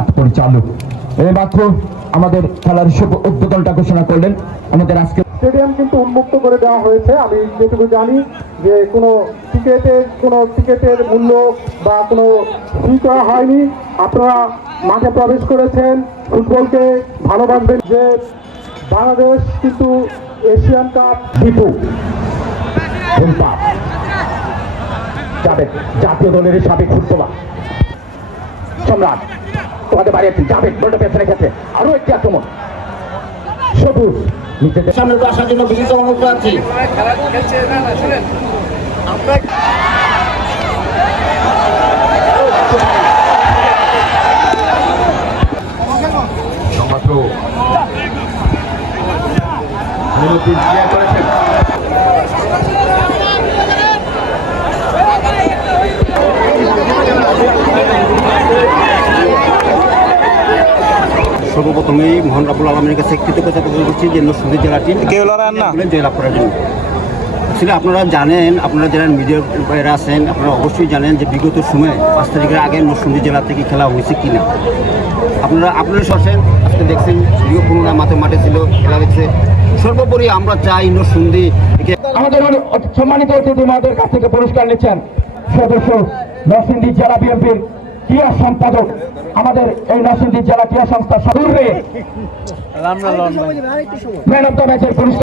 মাঠ পরিচালক। এই মাত্র আমাদের খেলার শুভ উদ্বোধনটা ঘোষণা করলেন আমাদের আজকে স্টেডিয়াম কিন্তু উন্মুক্ত করে দেওয়া হয়েছে। আমি যেটুকু জানি যে কোনো টিকেটের কোনো টিকেটের মূল্য বা কোনো ফি করা হয়নি। আপনারা মাঠে প্রবেশ করেছেন। ফুটবলকে ভালোবাসবেন যে বাংলাদেশ কিন্তু এশিয়ান কাপ দীপু জাতীয় দলের সাবেক ফুটবলার। সম্রাট তোমাদের বাড়ি একটি যাবে বলটা পেছনে খেতে আরও একটি আক্রমণ। সবুজ নিজেদের সামনে আসার জন্য বিশেষ অনুরোধ করছি করেছেন সর্বপ্রথমেই মোহন রাবুল আলমের কাছে কৃতজ্ঞতা প্রকাশ করছি যে নরসিংদী জেলাটি জয়লাভ করার জন্য আসলে আপনারা জানেন আপনারা যারা মিডিয়ার বাইরে আছেন আপনারা অবশ্যই জানেন যে বিগত সময়ে পাঁচ তারিখের আগে নরসিংদী জেলা থেকে খেলা হয়েছে কিনা আপনারা আপনারা সরছেন আজকে দেখছেন প্রিয় পুরোনা মাঠে মাঠে ছিল খেলা দেখছে সর্বোপরি আমরা চাই নরসিংদী আমাদের সম্মানিত অতিথি মহাদের কাছ থেকে পুরস্কার নিচ্ছেন সদস্য নরসিংদী জেলা বিএনপির ক্রীড়া সম্পাদক আমাদের এই নরসিংদী জেলা ক্রিয়া সংস্থা সদূরে ম্যান অব দ্য ম্যাচের